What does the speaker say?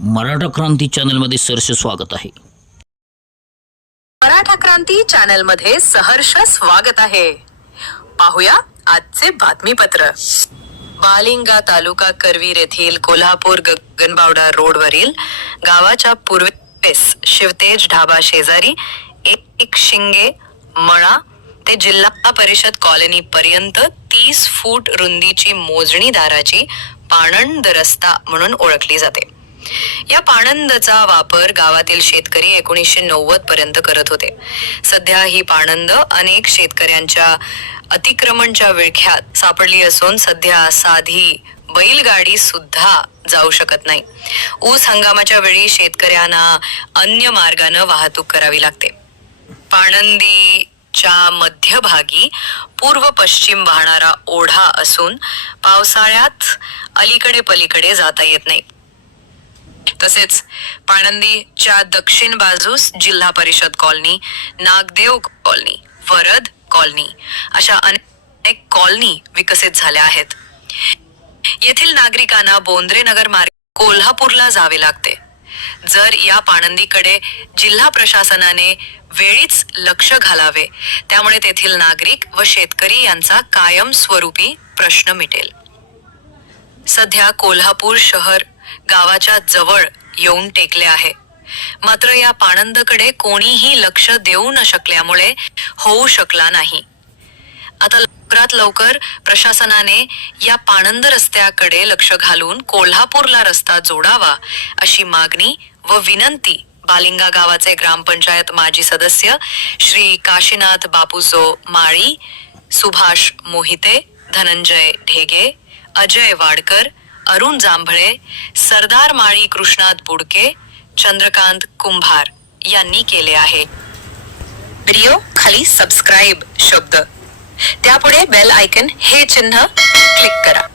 मराठा क्रांती चॅनलमध्ये सरसे स्वागत आहे. मराठा क्रांती चॅनलमध्ये सहर्ष स्वागत आहे. पाहूया आजचे बातमीपत्र. बालिंगा तालुका करवीर येथील कोल्हापूर गगनबावडा रोडवरील गावाच्या पूर्वेस शिवतेज ढाबा शेजारी एक शिंगे मळा ते जिल्हा परिषद कॉलनी पर्यंत तीस फूट रुंदीची मोजणीदाराची पाणंद रस्ता म्हणून ओळखली जाते. या पाणंदचा वापर गावातील शेतकरी एकोणीसशे नव्वद पर्यंत करत होते. सध्या ही पाणंद अनेक शेतकऱ्यांच्या अतिक्रमणच्या विळख्यात सापडली असून सध्या साधी बैलगाडी सुद्धा जाऊ शकत नाही. ऊस हंगामाच्या वेळी शेतकऱ्यांना अन्य मार्गानं वाहतूक करावी लागते. पाणंदीच्या मध्यभागी पूर्व पश्चिम वाहणारा ओढा असून पावसाळ्यात अलीकडे पलीकडे जाता येत नाही. तसेच पाणंदीच्या दक्षिण बाजूस Zilla Parishad colony Nagdev colony Varad colony अशा अनेक कॉलनी विकसित झाल्या आहेत. येथील नागरिकांना बोंद्रे नगर मार्ग कोल्हापूरला जावे लागते. जर या पाणंदीकडे जिल्हा प्रशासनाने वेळीच लक्ष घालावे त्यामुळे तेथील नागरिक व शेतकरी यांचा कायम स्वरूपी प्रश्न मिटेल. सध्या कोल्हापूर शहर गावाच्या जवळ येऊन टेकले आहे. मात्र या पाणंदकडे कोणीही लक्ष देऊ न शकल्यामुळे होऊ शकला नाही. आता लवकरात लवकर प्रशासनाने या पाणंद रस्त्याकडे लक्ष घालून कोल्हापूरला रस्ता जोडावा अशी मागणी व विनंती बालिंगा गावाचे ग्रामपंचायत माजी सदस्य श्री काशीनाथ बापूजो माळी सुभाष मोहिते धनंजय ढेगे अजय वाडकर अरुण जांभळे सरदार माळी कृष्णात बुडके चंद्रकांत कुंभार यांनी केले आहे. व्हिडिओ खाली सबस्क्राईब शब्द. त्यापुढे बेल आयकन हे चिन्ह क्लिक करा.